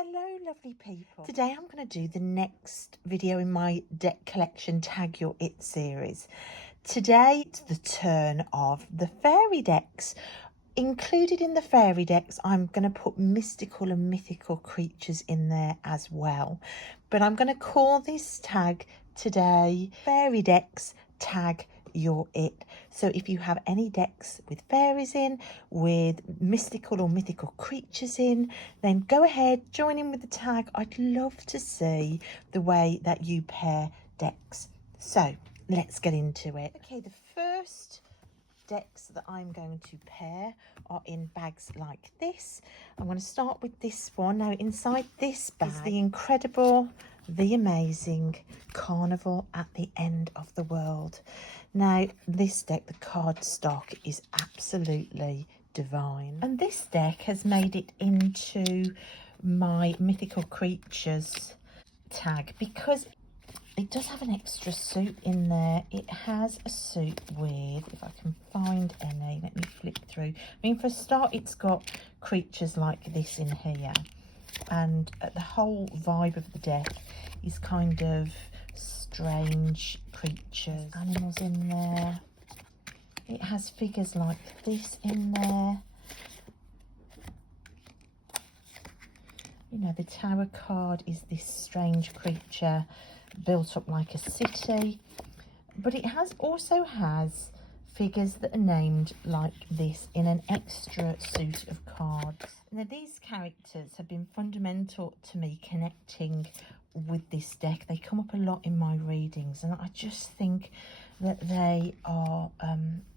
Hello lovely people. Today I'm going to do the next video in my deck collection Tag Your It series. Today it's the turn of the fairy decks. Included in the fairy decks I'm going to put mystical and mythical creatures in there as well. But I'm going to call this tag today Fairy Decks Tag Your It. So if you have any decks with fairies in, with mystical or mythical creatures in, then go ahead, join in with the tag. I'd love to see the way that you pair decks. So let's get into it. Okay, the first decks that I'm going to pair are in bags like this. I'm going to start with this one. Now inside this bag is the incredible, the amazing Carnival at the End of the World. Now this deck, the card stock is absolutely divine, and this deck has made it into my mythical creatures tag because it does have an extra suit in there. It has a suit with, if I can find any, let me flip through. I mean, for a start, it's got creatures like this in here. And the whole vibe of the deck is kind of strange creatures. Animals in there. It has figures like this in there. You know, the Tower card is this strange creature built up like a city, but it also has figures that are named like this in an extra suit of cards. Now these characters have been fundamental to me connecting with this deck. They come up a lot in my readings, and I just think that they are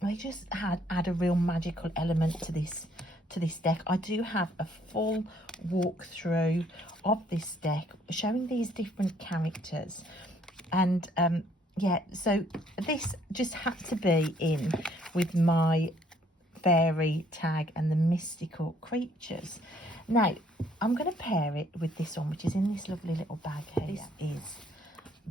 they just add a real magical element to this deck. I do have a full walkthrough of this deck showing these different characters, and yeah, so this just had to be in with my fairy tag and the mystical creatures. Now I'm going to pair it with this one, which is in this lovely little bag here. This is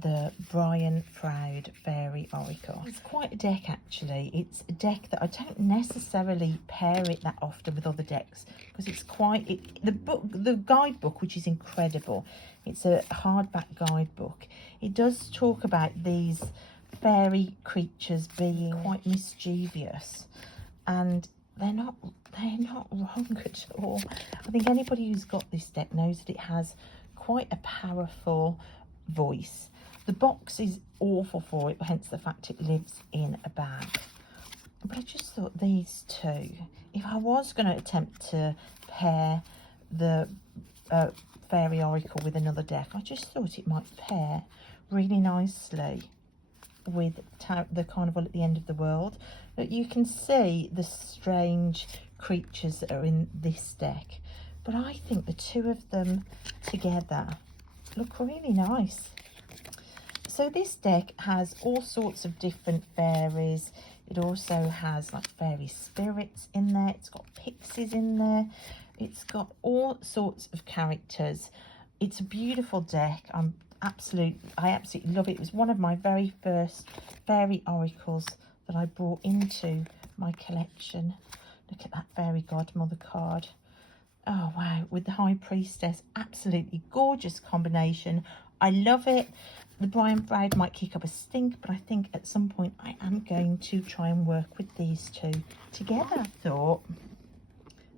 the Brian Froud Fairy Oracle. It's quite a deck actually. It's a deck that I don't necessarily pair it that often with other decks because it's quite the guidebook, which is incredible. It's a hardback guidebook. It does talk about these fairy creatures being quite mischievous, and they're not wrong at all. I think anybody who's got this deck knows that it has quite a powerful voice. The box is awful for it, hence the fact it lives in a bag. But I just thought these two, if I was going to attempt to pair the Fairy Oracle with another deck, I just thought it might pair really nicely with the Carnival at the End of the World. But you can see the strange creatures that are in this deck. But I think the two of them together look really nice. So this deck has all sorts of different fairies. It also has like fairy spirits in there. It's got pixies in there. It's got all sorts of characters. It's a beautiful deck. I absolutely love it. It was one of my very first fairy oracles that I brought into my collection. Look at that fairy godmother card. Oh wow, with the High Priestess, absolutely gorgeous combination. I love it. The Brian Froud might kick up a stink, but I think at some point I am going to try and work with these two together. I thought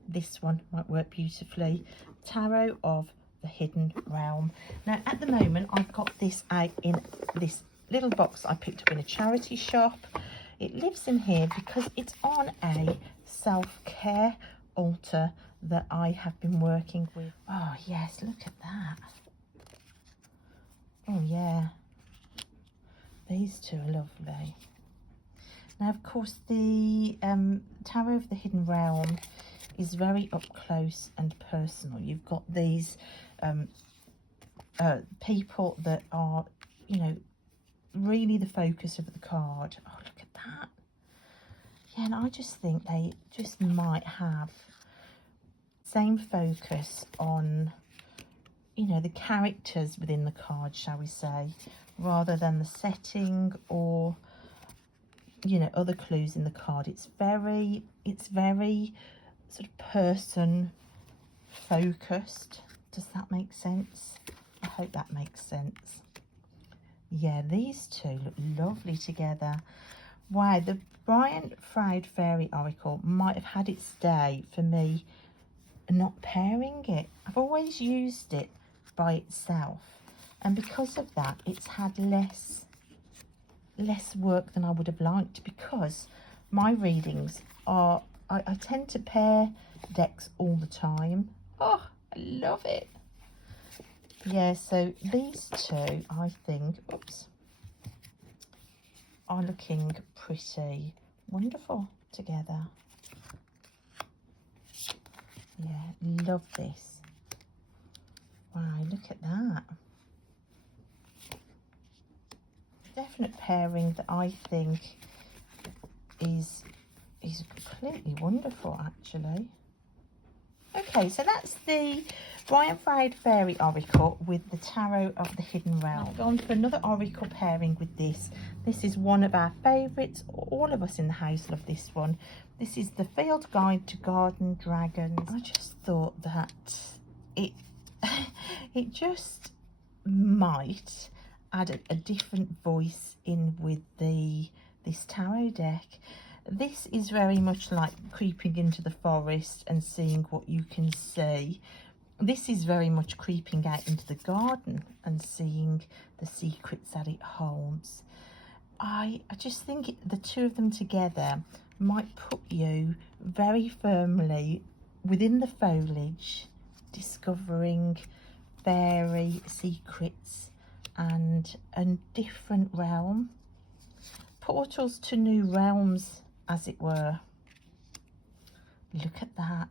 this one might work beautifully. Tarot of the Hidden Realm. Now at the moment I've got this out in this little box I picked up in a charity shop. It lives in here because it's on a self-care altar that I have been working with. Oh yes, look at that. Oh yeah, these two are lovely. Now of course the Tarot of the Hidden Realm is very up close and personal. You've got these people that are, you know, really the focus of the card. Oh, look at that. Yeah, and I just think they just might have same focus on, you know, the characters within the card, shall we say, rather than the setting or, you know, other clues in the card. It's very sort of person focused. Does that make sense? I hope that makes sense. Yeah, these two look lovely together. Wow, the Brian Froud Fairy Oracle might have had its day for me not pairing it. I've always used it by itself, and because of that it's had less work than I would have liked, because my readings are, I tend to pair decks all the time. Oh, I love it. Yeah, so these two, I think, oops, are looking pretty wonderful together. Yeah, love this. Wow, look at that. Definite pairing that I think is completely wonderful, actually. Okay, so that's the Brian Froud Fairy Oracle with the Tarot of the Hidden Realm. I've gone for another Oracle pairing with this. This is one of our favourites. All of us in the house love this one. This is the Field Guide to Garden Dragons. I just thought that it it just might add a different voice in with this tarot deck. This is very much like creeping into the forest and seeing what you can see. This is very much creeping out into the garden and seeing the secrets that it holds. I just think the two of them together might put you very firmly within the foliage, discovering fairy secrets and a different realm. Portals to new realms, as it were. Look at that.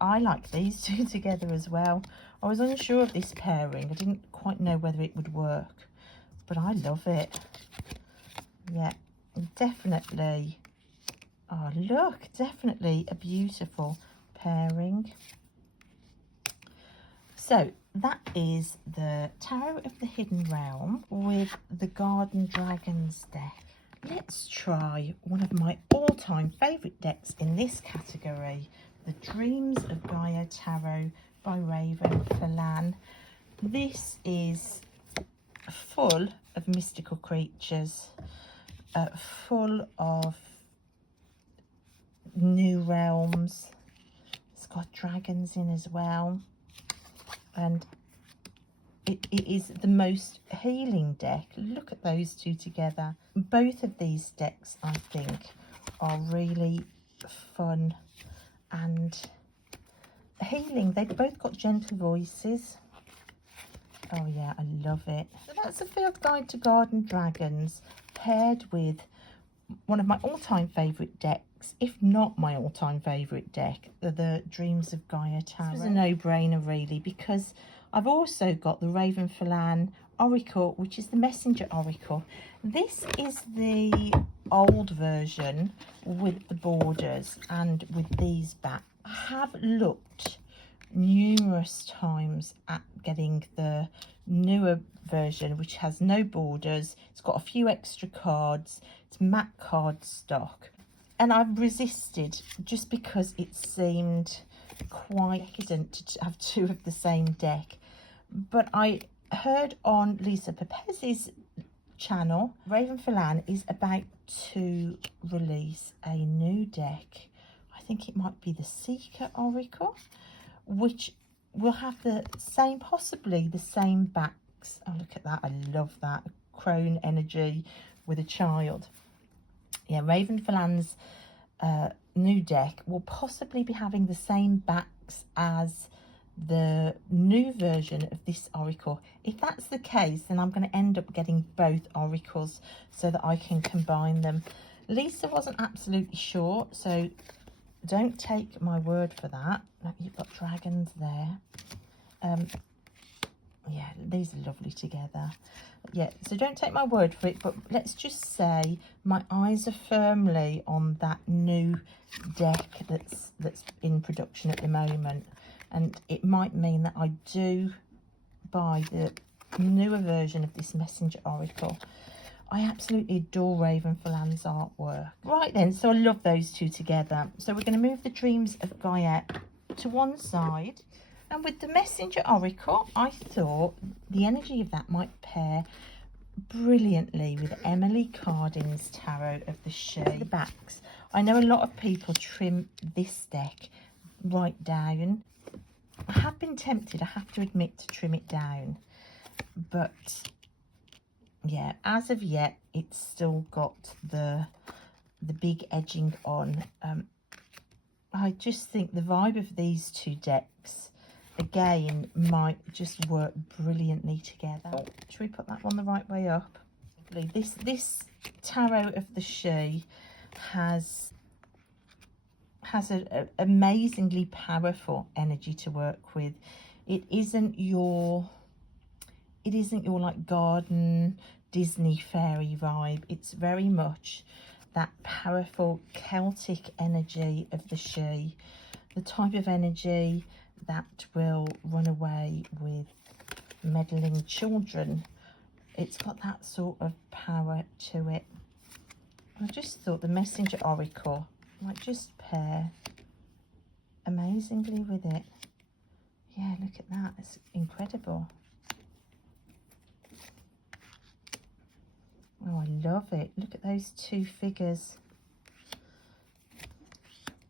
I like these two together as well. I was unsure of this pairing. I didn't quite know whether it would work, but I love it. Yeah, definitely. Oh, look, definitely a beautiful pairing. So that is the Tarot of the Hidden Realm with the Garden Dragons deck. Let's try one of my all-time favourite decks in this category, the Dreams of Gaia Tarot by Raven Falan. This is full of mystical creatures, full of new realms. It's got dragons in as well, and it is the most healing deck. Look at those two together. Both of these decks, I think, are really fun and healing. They've both got gentle voices. Oh yeah, I love it. So that's a Field Guide to Garden Dragons paired with one of my all-time favourite decks, if not my all-time favourite deck, the Dreams of Gaia Tarot. This was a no-brainer really, because I've also got the Raven Falan Oracle, which is the Messenger Oracle. This is the old version with the borders and with these back. I have looked numerous times at getting the newer version, which has no borders. It's got a few extra cards. It's matte card stock, and I've resisted just because it seemed quite hidden to have two of the same deck. But I heard on Lisa Pepez's channel, Raven Falan is about to release a new deck. I think it might be the Seeker Oracle, which will have the same, possibly the same backs. Oh, look at that. I love that. Crone energy with a child. Yeah, Raven Falan's new deck will possibly be having the same backs as the new version of this oracle. If that's the case, then I'm going to end up getting both oracles so that I can combine them. Lisa wasn't absolutely sure, so don't take my word for that. You've got dragons there. Yeah, these are lovely together. Yeah, so don't take my word for it, but let's just say my eyes are firmly on that new deck that's in production at the moment, and it might mean that I do buy the newer version of this Messenger Oracle. I absolutely adore Raven Falan's artwork. Right then, so I love those two together. So we're going to move the Dreams of Gaia to one side. And with the Messenger Oracle, I thought the energy of that might pair brilliantly with Emily Carding's Tarot of the She. The backs. I know a lot of people trim this deck right down. I have been tempted, I have to admit, to trim it down. But yeah, as of yet, it's still got the big edging on. I just think the vibe of these two decks, again, might just work brilliantly together. Oh, should we put that one the right way up? This Tarot of the She has an amazingly powerful energy to work with. It isn't your like garden Disney fairy vibe. It's very much that powerful Celtic energy of the She, the type of energy that will run away with meddling children. It's got that sort of power to it. I just thought the Messenger Oracle might just pair amazingly with it. Yeah, look at that, it's incredible. Oh, I love it. Look at those two figures.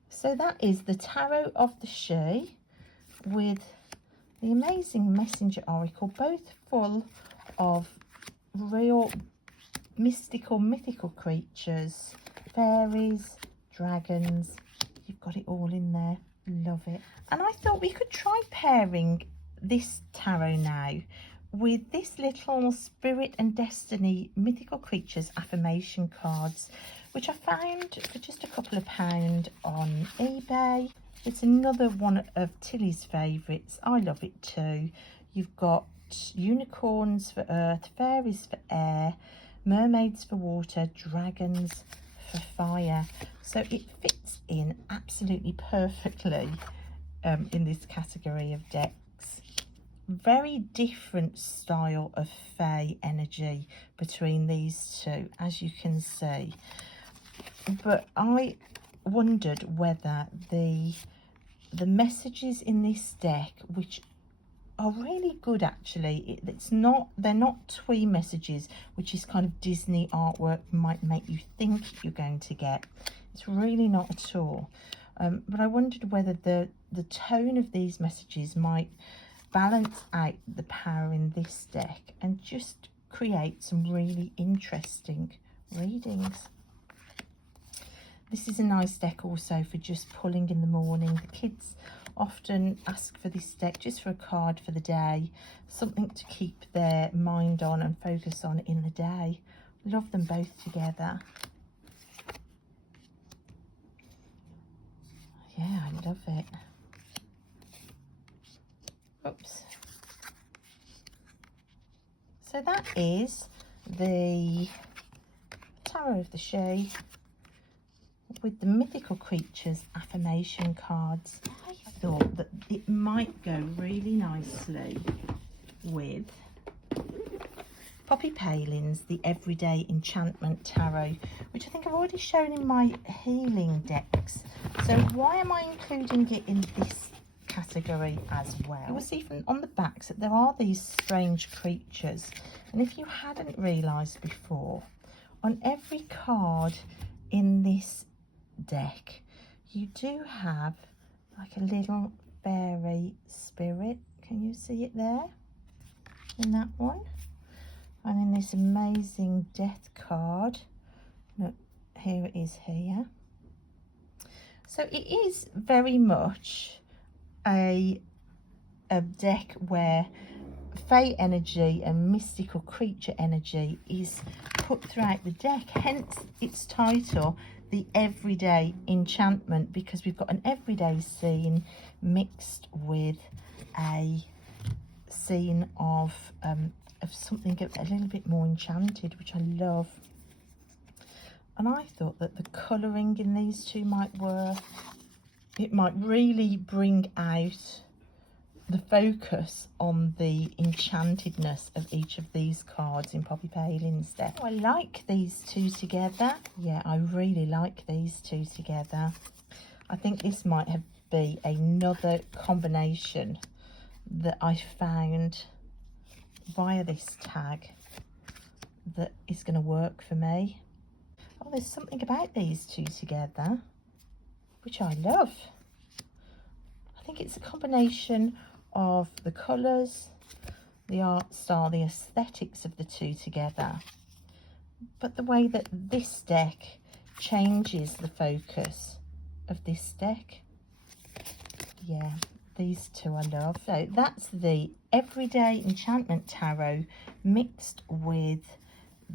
So that is the Tarot of the She with the amazing Messenger Oracle, both full of real mythical creatures, fairies, dragons. You've got it all in there. Love it. And I thought we could try pairing this tarot now with this little Spirit and Destiny mythical creatures affirmation cards, which I found for just a couple of pounds on eBay. It's another one of Tilly's favourites. I love it too. You've got unicorns for earth, fairies for air, mermaids for water, dragons for fire. So it fits in absolutely perfectly in this category of decks. Very different style of fae energy between these two, as you can see. But I wondered whether the messages in this deck, which are really good actually, they're not twee messages, which is kind of Disney artwork might make you think you're going to get. It's really not at all. But I wondered whether the tone of these messages might balance out the power in this deck and just create some really interesting readings. This is a nice deck also for just pulling in the morning. The kids often ask for this deck just for a card for the day, something to keep their mind on and focus on in the day. Love them both together. Yeah, I love it. Oops. So that is the Tarot of the She with the mythical creatures affirmation cards. I thought that it might go really nicely with Poppy Palin's The Everyday Enchantment Tarot, which I think I've already shown in my healing decks. So why am I including it in this category as well? You will see from on the backs that there are these strange creatures, and if you hadn't realised before, on every card in this deck you do have like a little fairy spirit. Can you see it there in that one? And in this amazing death card, look, here it is here. So it is very much a deck where fae energy and mystical creature energy is put throughout the deck, hence its title, The Everyday Enchantment, because we've got an everyday scene mixed with a scene of something a little bit more enchanted, which I love. And I thought that the colouring in these two might work. It might really bring out the focus on the enchantedness of each of these cards in Poppy Palin's deck. Oh, I like these two together. Yeah, I really like these two together. I think this might be another combination that I found via this tag that is going to work for me. Oh, there's something about these two together which I love. I think it's a combination of the colours, the art style, the aesthetics of the two together, but the way that this deck changes the focus of this deck. Yeah, these two I love. So that's the Everyday Enchantment Tarot mixed with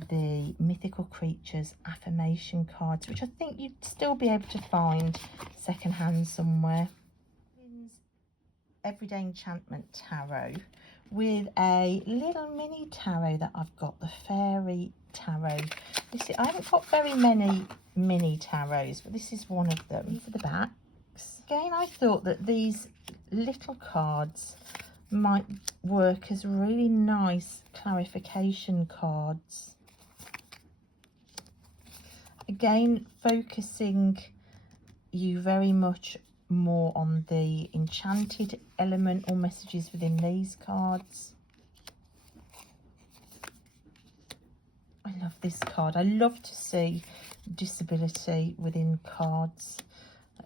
the Mythical Creatures affirmation cards, which I think you'd still be able to find secondhand somewhere. Everyday Enchantment Tarot with a little mini tarot that I've got, the Fairy Tarot. This is, I haven't got very many mini tarots, but this is one of them. For the backs, again, I thought that these little cards might work as really nice clarification cards. Again, focusing you very much more on the enchanted element or messages within these cards. I love this card. I love to see disability within cards.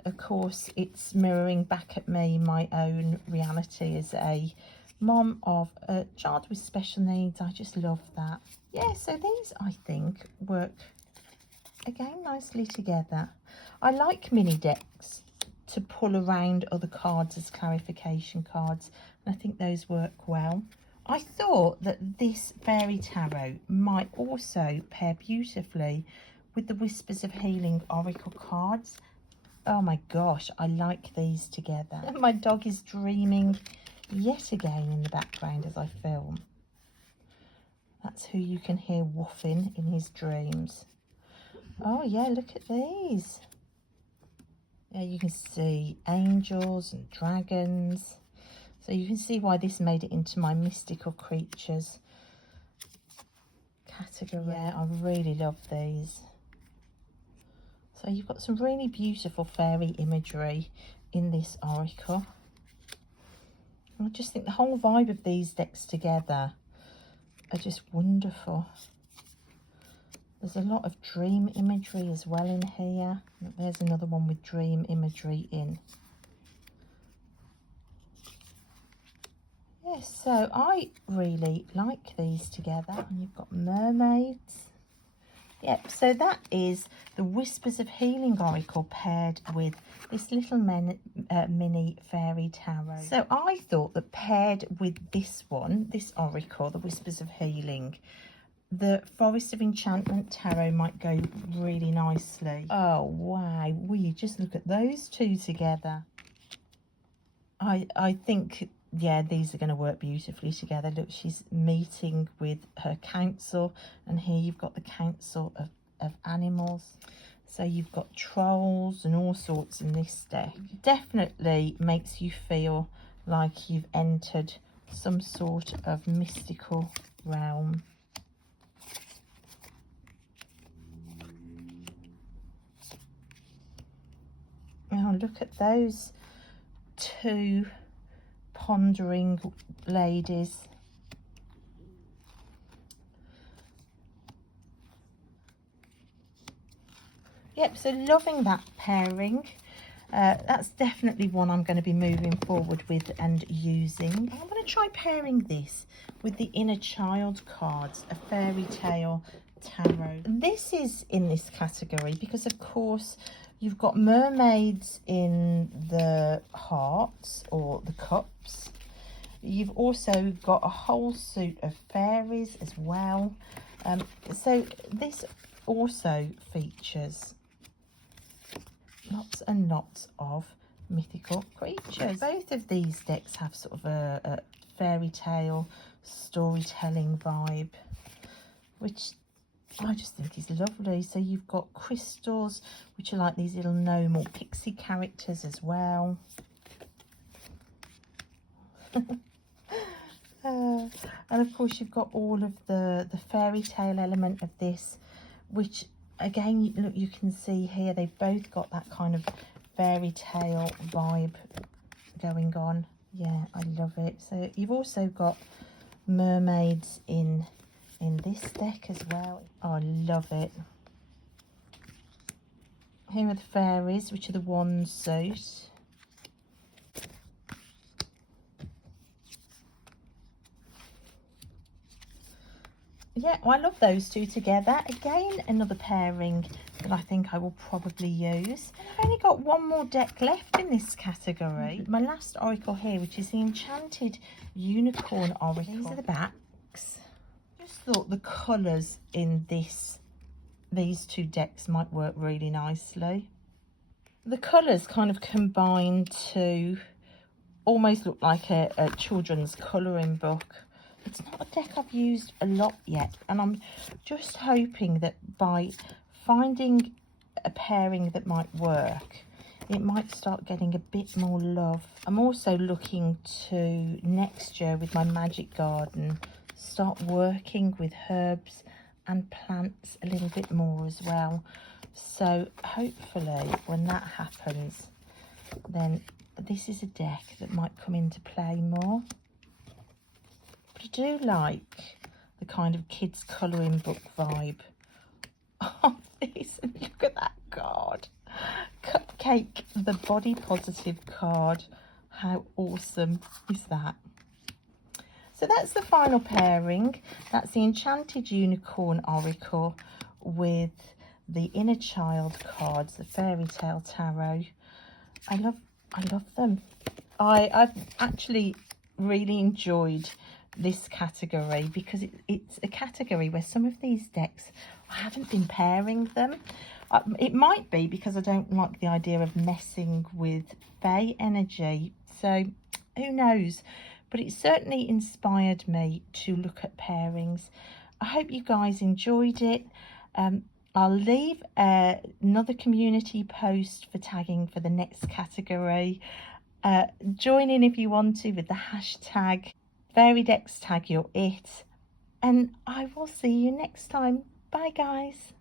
Of course, it's mirroring back at me my own reality as a mom of a child with special needs. I just love that. Yeah, so these I think work again nicely together. I like mini decks to pull around other cards as clarification cards, and I think those work well. I thought that this Fairy Tarot might also pair beautifully with the Whispers of Healing Oracle cards. Oh my gosh, I like these together. My dog is dreaming yet again in the background as I film. That's who you can hear woofing in his dreams. Oh yeah, look at these. Yeah, you can see angels and dragons. So you can see why this made it into my mystical creatures category. Yeah, I really love these. So you've got some really beautiful fairy imagery in this oracle. And I just think the whole vibe of these decks together are just wonderful. There's a lot of dream imagery as well in here. There's another one with dream imagery in. Yes, so I really like these together. And you've got mermaids. Yep, so that is the Whispers of Healing Oracle paired with this little mini Fairy Tarot. So I thought that paired with this one, this oracle, the Whispers of Healing, the Forest of Enchantment Tarot might go really nicely. Oh, wow. Will you just look at those two together? I think, yeah, these are going to work beautifully together. Look, she's meeting with her council, and here you've got the council of animals. So you've got trolls and all sorts in this deck. Definitely makes you feel like you've entered some sort of mystical realm. Oh, look at those two pondering ladies. Yep, so loving that pairing. That's definitely one I'm going to be moving forward with and using. I'm going to try pairing this with the Inner Child cards, a Fairy Tale Tarot. This is in this category because, of course, you've got mermaids in the hearts or the cups. You've also got a whole suit of fairies as well. So this also features lots and lots of mythical creatures. Both of these decks have sort of a fairy tale storytelling vibe, which I just think is lovely. So you've got crystals, which are like these little gnome or pixie characters as well. And of course you've got all of the fairy tale element of this, which again, look, you can see here they've both got that kind of fairy tale vibe going on. Yeah, I love it. So you've also got mermaids in this deck as well. Oh, I love it. Here are the fairies, which are the one suit. Yeah, well, I love those two together. Again, another pairing that I think I will probably use. I've only got one more deck left in this category. My last oracle here, which is the Enchanted Unicorn oracle. These are the backs. Just thought the colours in these two decks might work really nicely. The colours kind of combine to almost look like a children's colouring book. It's not a deck I've used a lot yet, and I'm just hoping that by finding a pairing that might work, it might start getting a bit more love. I'm also looking to next year with my magic garden start working with herbs and plants a little bit more as well. So hopefully when that happens, then this is a deck that might come into play more. But I do like the kind of kids colouring book vibe of this. And look at that card. Cupcake, the body positive card. How awesome is that? So that's the final pairing. That's the Enchanted Unicorn Oracle with the Inner Child cards, the Fairy Tale Tarot. I love them. I've actually really enjoyed this category because it's a category where some of these decks, I haven't been pairing them. It might be because I don't like the idea of messing with Fae energy, so who knows, but it certainly inspired me to look at pairings. I hope you guys enjoyed it. I'll leave another community post for tagging for the next category. Join in if you want to with the hashtag Fairy Decks Tag Your It. And I will see you next time. Bye guys.